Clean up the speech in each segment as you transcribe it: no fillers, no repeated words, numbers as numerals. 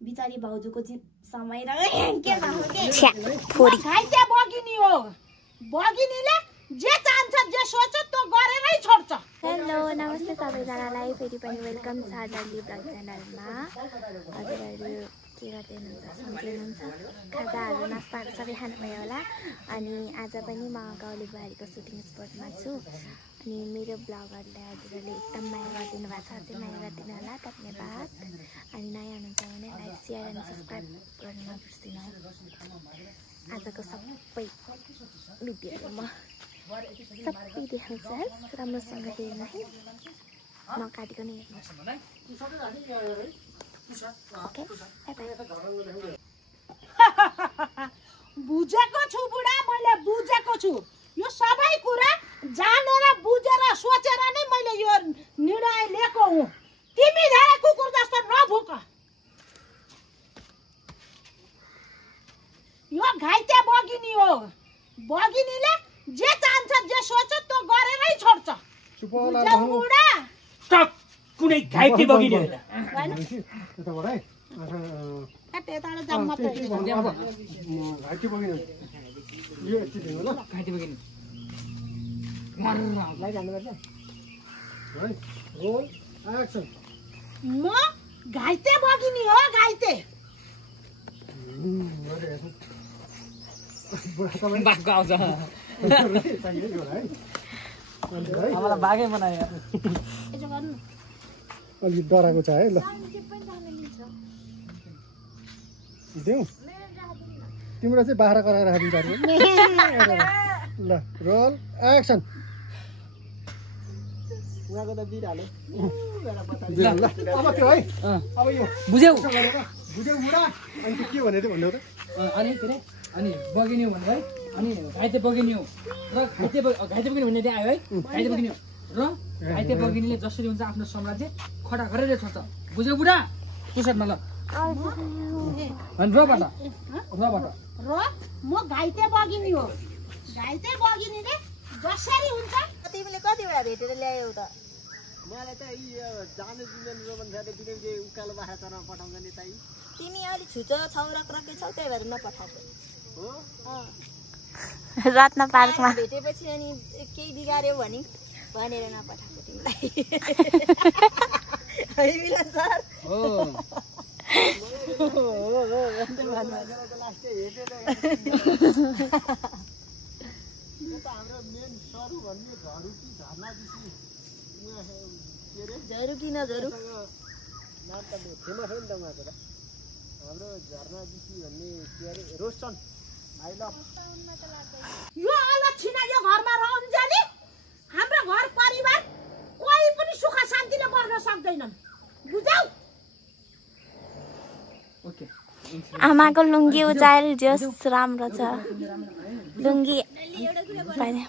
बिचारी भाउजूको समय र के भन्नु के थोडी घाइते बगिनी हो बगिनीले जे चाहन्छ जे सोच्छ त्यो गरेरै छोड्छ हेलो नमस्ते सबैजनालाई फेरि पनि वेलकम छ डल्ली ब्लग च्यानलमा हजुरहरु के गर्दै हुनुहुन्छ सन्चै हुनुहुन्छ खाजाहरु नास्ताहरु सबै खानुभयो होला अनि आज पनि म गाउँले बुहारीको सुटिङ स्पटमा छु अनि मेरो ब्लगहरुलाई हजुरहरुले एकदम माया गरिदिनु भएको छ चाहिँ माया गरिदिनु होला धन्यवाद अनि नयाँ हुनुहुन्छ भने लाइक शेयर अनि सब्स्क्राइब गर्न नबिर्सिनु आजको सबै भिडियोहरुमा सबै देखाउँछ राम्रोसँग हेर्नु है नकाटिकन हेर्नु ओके बुझेको छु बुढा मैले बुझेको छु यो सबै कुरा जानेर बुझेर सोचेर नै मैले यो निर्णय लिएको हुँ तिमी धेरै कुकुर जस्तो नभुक यो घाइते बगिनी हो बगिनीले जे चाहन्छ जे सोच्छ त्यो गरेरै छोड्छ बुढा स्टप कुनै घाइते बगिनी होइन त्यताबाट जाम मात्रै घाइते बगिनी यो यति दिनु ल घाइते बगिनी लाइ जानुपर्छ है रोल एक्सन म घाइते बगिनी हो घाइते बाघको आउँछ हामीलाई बाघै बनायो यसो गर्नु अलि डराएको छ है ल देऊ तिम्रो चाहिँ बाह्र कराएर राखिदिन्छ ल रोल एक्सन उहाँको त बिर हाल्यो ल अब त्यो है अब यो बुझ्यौ बुझ्यौ बुढा अनि के भने त भन्नु त अनि के रे अनि बगिनी हो भने है अनि घाइते बगिनी हो र घाइते बगिनी भन्ने त्यहाँ आयो है घाइते बगिनी हो र घाइते बगिनीले जसरी हुन्छ आफ्नो साम्राज्य खडा गरेर छोड्छ बुझ्यौ बुढा पुसटमा ल अनि रबाट र म घाइते बगिनी हो घाइते बगिनीले जसरी हुन्छ तिमीले कति बेला भेटेर ल्यायौ त मलाई त यो जानु दिँदैन रोमन साथी बिना उकालो बाख्रा चरामा पठाउँछ नि ताई तिमी अलि छुचो छौरक रके छौ त्यही भएर नपठाएको हो रत्न पार्कमा भेटेपछि अनि केही बिगार्यो भने भनेर नपठाएको तिमीलाई है मिलन सर हो हाम्रो मेन सरु भन्ने झरु कि झरना दिसी झरु कि नझरु नाम त फेमस हो नि त उहाँको त हाम्रो झरना दिसी भन्ने के अरे रोशन आई लभ यो अलक्षिना यो घरमा रहन्जेली हाम्रो घर परिवार कोही पनि सुख शान्तिले बस्न सक्दैनन् बुझ्यौ ओके आमाको लुङ्गी उचाइल जस राम्रो छ लुङ्गी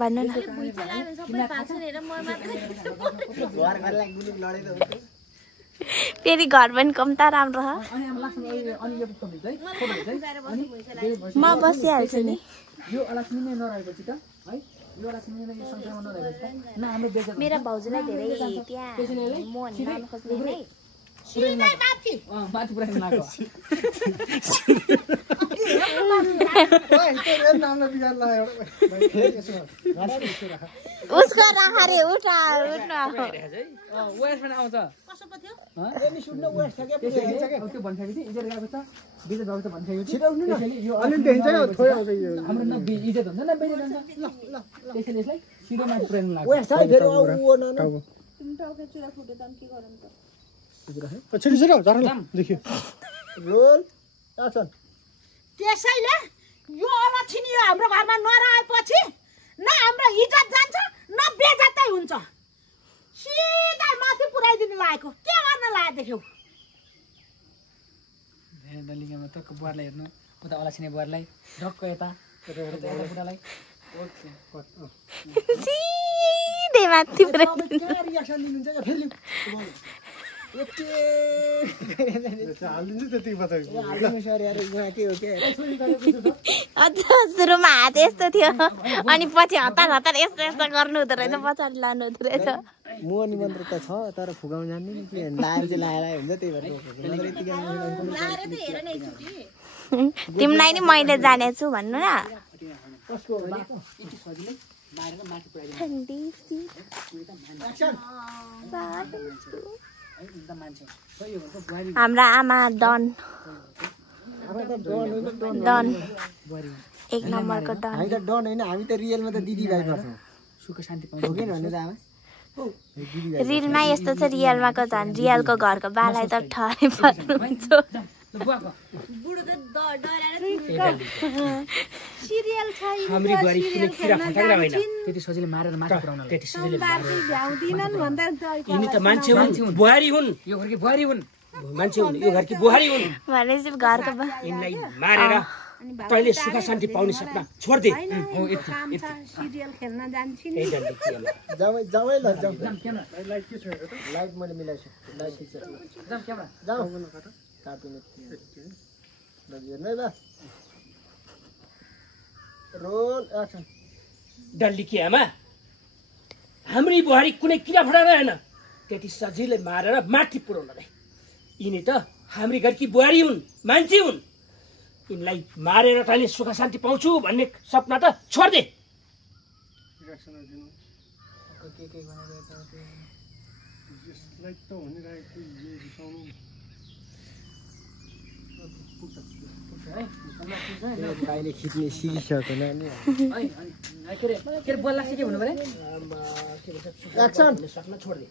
भन्नु न फेरि घर पनि कम्ता राम्रो छ म बसिहाल्छु नि यो अलक्ष्मी नै नरहेपछि त है यो अलक्ष्मी नै यो संसारमा नरहेपछि न हाम्रो देश मेरो भाउजूलाई धेरै त्यहाँ म नाम खोज्ने नै माथि माथि पुऱ्याइ नाको उसको राखरे उठा उठ्न वेस्ट पनि आउँछ कसो पो थियो नि सुन्न वेस्ट छ के त्यो भनिसकेपछि इज्जत गएको छ बिजत भएको छ भनिसकेपछि यो अलि देखिन्छ यो थोरै आउँछ यो हाम्रो न इज्जत हुन्छ न बेइज्जत हुन्छ ल त्यसैले यसलाई सिधै माथि पुऱ्याउनु लाग्छ वेस्ट है फेरि ओ न तिमी टाउके चुरा फुट्यो त के गरौँ त छिटो छिटो झर्न देखियो रोल एक्सन त्यसैले यो अलक्षिनी हाम्रो घरमा नरहेपछि न हाम्रो इज्जत जान्छ न बेइज्जतै हुन्छ सिधै माथि पुर्याइदिनु लागेको के गर्न लागेको देख्यौ डल्लीमा त बुहारलाई हेर्नु उता अलक्षिने बुहारलाई ढक्क यता बुढालाई सिधै माथि रियाक्सन दिनुहुन्छ क्या फेरि सुरुमा हात यस्तो थियो अनि पछि हतार हतार यस्तो यस्तो गर्नु हुँदो रहेछ पछाडि लानु हुँदो रहेछ मोहनी मन्त्र त छ तर फुकाउन जान्दैन नि के लाएर चाहिँ लाएर हुन्छ त्यही भएर तिमीलाई नि मैले जानेको छु भन्नु न हाम्रा आमा डन डन एक नम्बरको डन हामी त डन होइन हामी त रियलमा त दिदी भाइ गर्छौँ सुख शान्ति पाउँछ के भन्नु त आमा रिलमा यस्तो छ रियलमा को झन् रियलको घरको बालाई त ठहरै पर्नुहुन्छ सिरियल छ हाम्री बुहारी कुनै किरा फटाक्रा होइन त्यति सजिलै मारेर माथि पुर्याउन त्यति सजिलै भ्याउँदिनन् भन्दा यिनी त मान्छे हुन् बुहारी हुन् यो घरकी बुहारी हुन् मान्छे हुन् यो घरकी बुहारी हुन् भनेपछि घरको यिनलाई मारेर तैँले सुख शान्ति पाउने सपना छोड्दे सिरियल खेल्न जान्छ नि जाउँ जाउँ ल जाउँ लाइट के छ लाइट मैले मिलाइछु लाइट ठिक छ जाम क्यामेरा जाउँ काट्नु ल हेर्नु है रोल एक्सन डल्ली के आमा हाम्री बुहारी कुनै किरा फटाक्रा होइन त्यति सजिलै मारेर माथि पुर्याउनलाई यिनी त हाम्री घरकी बुहारी हुन् मान्छे हुन् यिनलाई मारेर तैँले सुख शान्ति पाउँछु भन्ने सपना त छोड्दे भाइले खिच्ने सिकिसक्यो नानी के बोल लाग्छ के भन्नु परे एक्सन सपना छोड्दे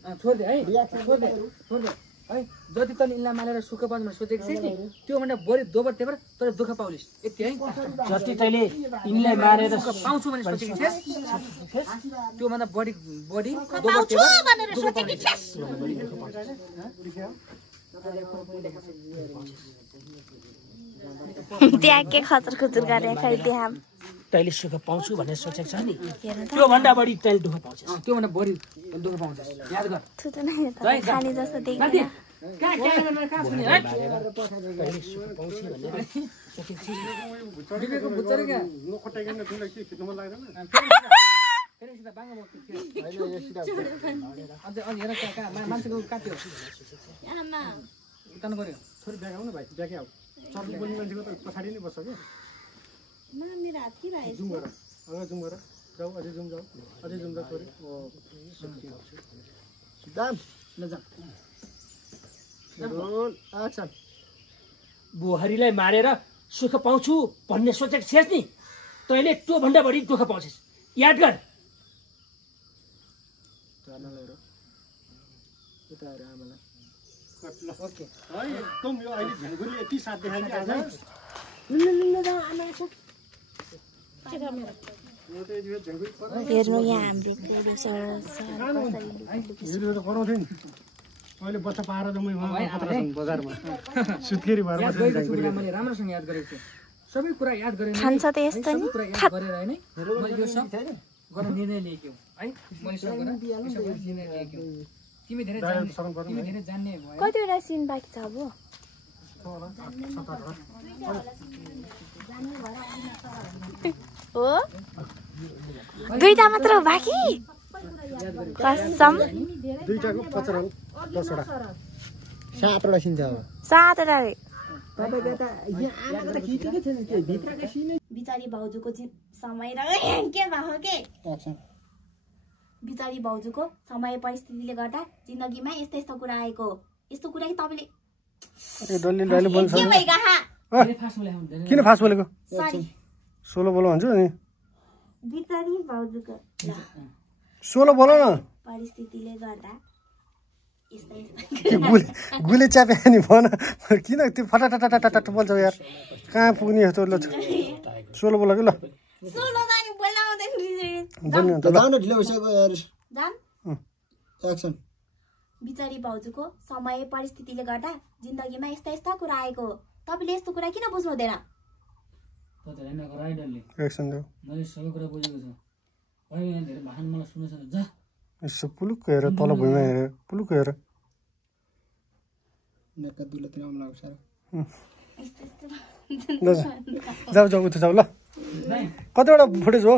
है छोड्दे है जति तँ यिनलाई मारेर सुख पाउँछ भनेर सोचेको थिइस् नि त्योभन्दा बढी दोबर तेबर तर दुःख पाउलिस् यति है जति तैँले यिनलाई मारेर सुख पाउँछु भनेर सोचेको थिइस् त्योभन्दा बढी दोबर तेबर दुःख पाउलिस् त्यहाँ के खचर खुचर गरेको खै त्यहाँ तैँले सुख पाउँछु भनेर सोचेको छ नि त्योभन्दा बढी तैँले दुःख पाउँछस् त्योभन्दा बढी दुःख पाउँछस् याद गर थुतु नै त खाने जस्तो देख्दैन मान्छेको काट्यो उतानु पर्यो छोरी ब्याग आउनु भाइ ब्याग आऊ चर्की बोल्ने मान्छेको त पछाडि नै बस्छ कि मेरो हात किरायो जुम गर जुम गर जाऊ अझै जुम जाऊ अझै जुम जाऊ छोरी दाम ल जाऊ रोल एक्सन बुहारीलाई मारेर सुख पाउँछु भन्ने सोचेको थिएस् नि तैँले त्योभन्दा बढी दुःख पाउँछस् याद गर ओके है एकदम यो अहिले झ्याङगुरी यति साथ देखायो नि आज हेर्नु यहाँ हाम्रो कराउँथ्यो नि अहिले बच्चा पाएर जम्मै बजारमा सुत्केरी भएर मैले राम्रोसँग याद गरेको छु सबै कुरा याद गरेर खान्छ त यस्तो नि याद गरेर हैन मैले यो सब गर्न निर्णय लिएको है मैले सब गर्न निर्णय लिएको तिमी धेरै जान्ने भयो कतिवटा सिन बाँकी छ अब हो दुईटा मात्र बाँकी कसम दुईटाको 10वटा 7वटा सिन छ अब 7वटा तपाईको त यहाँ आमाको त खिचेकै छैन त्यो भित्रकै सिन बिचारी भाउजूको समय र के भयो के बिचारी भाउजूको समय परिस्थितिले गर्दा जिन्दगीमा यस्तो यस्तो कुरा आएको यस्तो कुरा कि तपाईले डल्ले बोल्छ के भइगा किन फास्ट बोलेको सरी सोलो बोल भन्छु नि बिचारी भाउजूको सोलो बोल न परिस्थितिले गर्दा गुले च्यापे नि भन किन त्यो फटाटाटाटाटा बोल्छौ यार कहाँ पुग्ने यस्तो ल सोलो बोल कि ल सोलो जानी बोल्न आउँदैन बोल्नु त जान ढिलो भइसक्यो यार जान एक्सन बिचारी भाउजूको समय परिस्थितिले गर्दा जिन्दगीमा यस्ता यस्ता कुरा आएको तपाईले यस्तो कुरा किन बुझ्नु हुँदैन तपाईहरु नगर आइडलले एक्सन देऊ मैले सबै कुरा बुझेको छु अहिले यहाँ धेरै भाषण मलाई सुन्नु छ जा यसो पुलुक हेर तल भुइँमा हेर पुलुक हेर नका दुलतिर आउन लाग्छ जाऊ जाऊ उता जाऊ ल कतिवटा फुटेज हो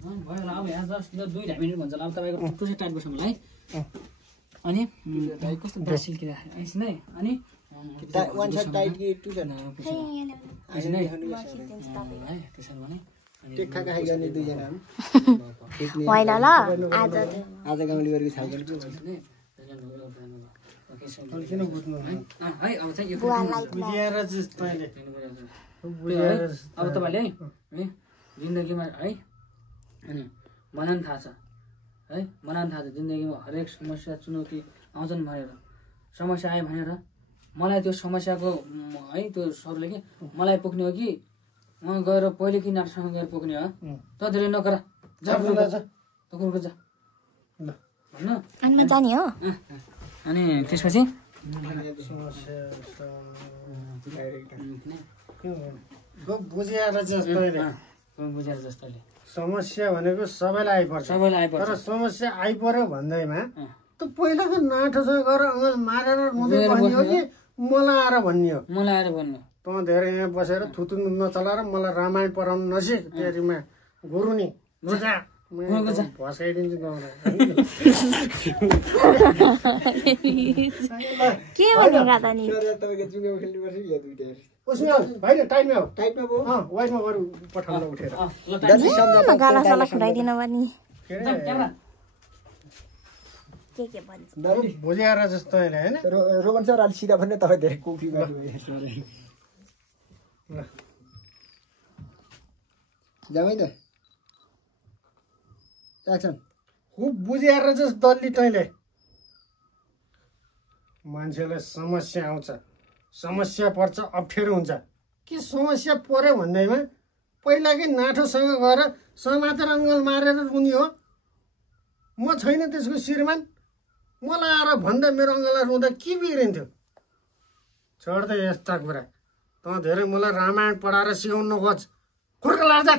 भयो अब यहाँ जस्ट 2-2.5 मिनेट भन्छ अब तपाईको टुसे टाइट गर्छ मलाई अनि कस्तो ब्रासिल किरा एकछिन है अनि वान साइड टाइट कि टु साइड एकछिन है त्यसो भने टेक्का खाइ गर्ने दुईजना होइन ल आज आज गाउँले गरेको थाहा गर्नु है अब चाहिँ यो बुझेर जस्तैले अब तपाईँले है जिन्दगीमा है अनि मलाई पनि थाहा छ है मलाई पनि थाहा छ जिन्दगीमा हरेक समस्या चुनौती आउँछन् भनेर समस्या आयो भनेर मलाई त्यो समस्याको है त्यो सरले कि मलाई पुग्ने हो कि म गएर पहिले कि नाटसँग गएर पुग्ने हो त धेरै नगर जा भन्नु अनि जाने हो अनि त्यसपछि बुझेर जस्तैले बुझेर जस्तोले समस्या भनेको सबैलाई आइपर्छ तर समस्या आइपर्यो भन्दैमा त पहिलाको नाटोसँग गएर अँगल मारेर रुँदै भन्ने हो कि मलाई आएर भन्ने हो मलाई आएर भन्नु त धेरै यहाँ बसेर थुतु नचलाएर मलाई रामायण पढाउनु नसिक तेरीमा गुरु नि भसाइदिन्छु गाउँलाई के भन्नु राधा नि तपाईँको जुङ्गामा खेल्नुपर्छ या दुइटा उसमा होइन टाइटमा हो वाइटमा गएर पठाउनु उठेर गाला साला खुलाइदिनु भने के भन्छ बुझेर जस्तो होइन रोमन सर अलि सिधा भन्ने तपाईँ धेरै कोपी जामै त एक्सन खुब बुझेर जस दल्ली तैँले मान्छेलाई समस्या आउँछ समस्या पर्छ अप्ठ्यारो हुन्छ के समस्या पर्यो भन्दैमा पहिलाकै नाठोसँग गएर समातेर अङ्गल मारेर रुनी हो म छैन त्यसको श्रीमान मलाई आएर भन्दा मेरो अङ्गललाई रुँदा के बिग्रिन्थ्यो छोड्दै यस्ता कुरा त धेरै मलाई रामायण पढाएर सिकाउनु खोज खुर्क लाग्छ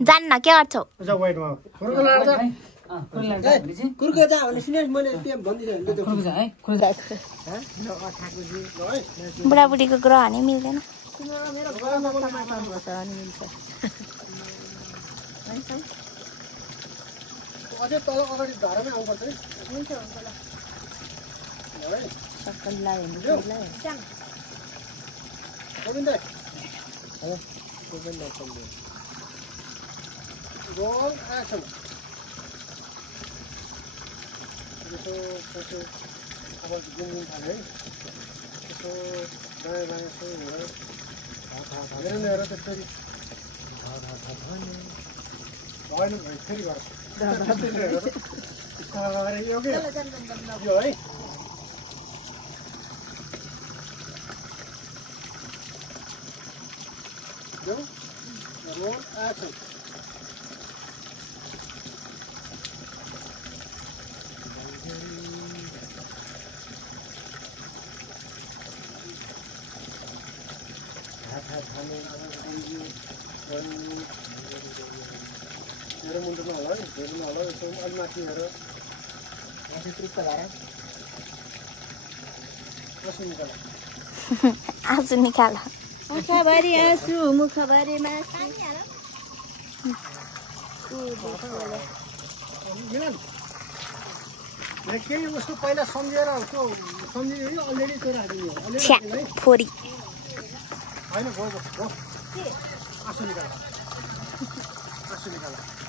जान्न के गर्छौ वाइटमा खुर्क लाग्छ कुर्को जा भने सुनेस् मैले त्यहाँ भन्दिनँ बुढाबुढीको ग्रह हानि मिल्दैन अझै तल अगाडि धारामै आउनुपर्छ है हुन्छ ल सक्कन लाग्यो गोविन्द रोल एक्सन यसो यसो अब गुनगुन थाल्यो है यसो दायाँ बायाँ यसो हेरेर हेरेर ल्याएर त्यसरी भएन भाइ फेरि गर यो के यो है रोल एक्सन मेरो मुन्टुमा होला नि हेर्नु होला यसो अलि माथि हेरेर माथि तृप्त भएर कसो निकाल आँसु निकाल आँखाभरि आँसु मुखभरि मासु केही उसको पहिला सम्झेर सम्झिदियो अलरेडी त्यो राखिदियो छ्या फोरी होइन गयो आँसु निकाल आँसु निकाल